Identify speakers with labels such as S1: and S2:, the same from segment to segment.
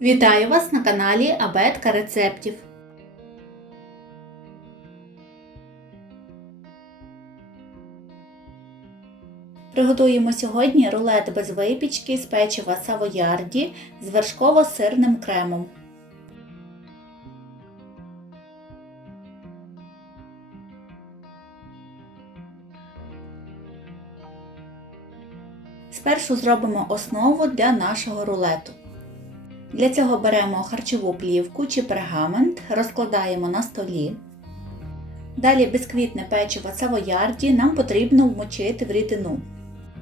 S1: Вітаю вас на каналі Абетка рецептів. Приготуємо сьогодні рулет без випічки з печива савоярді з вершково-сирним кремом. Спершу зробимо основу для нашого рулету. Для цього беремо харчову плівку чи пергамент, розкладаємо на столі. Далі бісквітне печиво савоярді нам потрібно вмочити в рідину.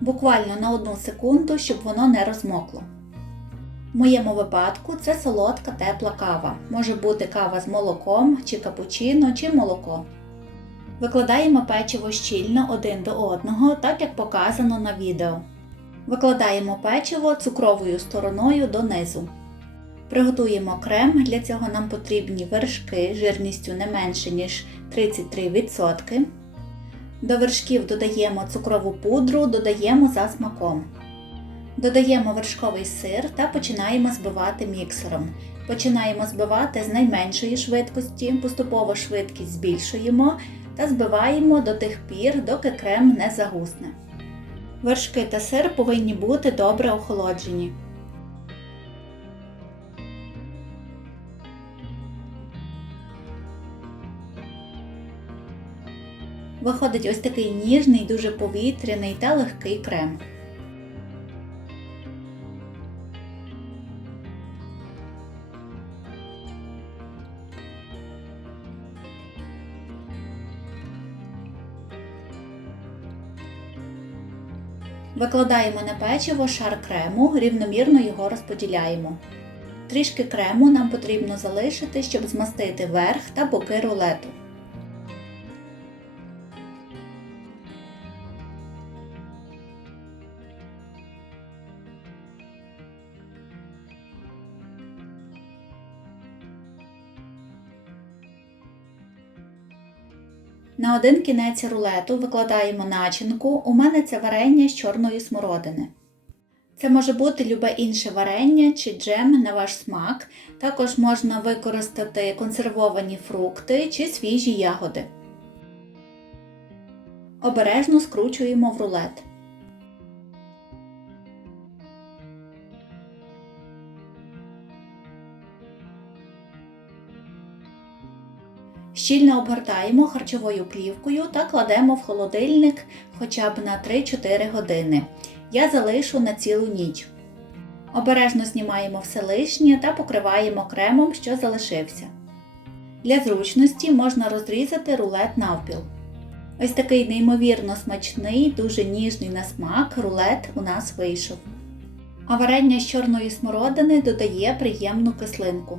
S1: Буквально на 1 секунду, щоб воно не розмокло. В моєму випадку це солодка тепла кава. Може бути кава з молоком, чи капучино, чи молоко. Викладаємо печиво щільно один до одного, так як показано на відео. Викладаємо печиво цукровою стороною донизу. Приготуємо крем, для цього нам потрібні вершки жирністю не менше, ніж 33%. До вершків додаємо цукрову пудру, додаємо за смаком. Додаємо вершковий сир та починаємо збивати міксером. Починаємо збивати з найменшої швидкості, поступово швидкість збільшуємо та збиваємо до тих пір, доки крем не загусне. Вершки та сир повинні бути добре охолоджені. Виходить ось такий ніжний, дуже повітряний та легкий крем. Викладаємо на печиво шар крему, рівномірно його розподіляємо. Трішки крему нам потрібно залишити, щоб змастити верх та боки рулету. На один кінець рулету викладаємо начинку. У мене це варення з чорної смородини. Це може бути любе інше варення чи джем на ваш смак. Також можна використати консервовані фрукти чи свіжі ягоди. Обережно скручуємо в рулет. Щільно обгортаємо харчовою плівкою та кладемо в холодильник хоча б на 3-4 години. Я залишу на цілу ніч. Обережно знімаємо все лишнє та покриваємо кремом, що залишився. Для зручності можна розрізати рулет навпіл. Ось такий неймовірно смачний, дуже ніжний на смак рулет у нас вийшов. А варення з чорної смородини додає приємну кислинку.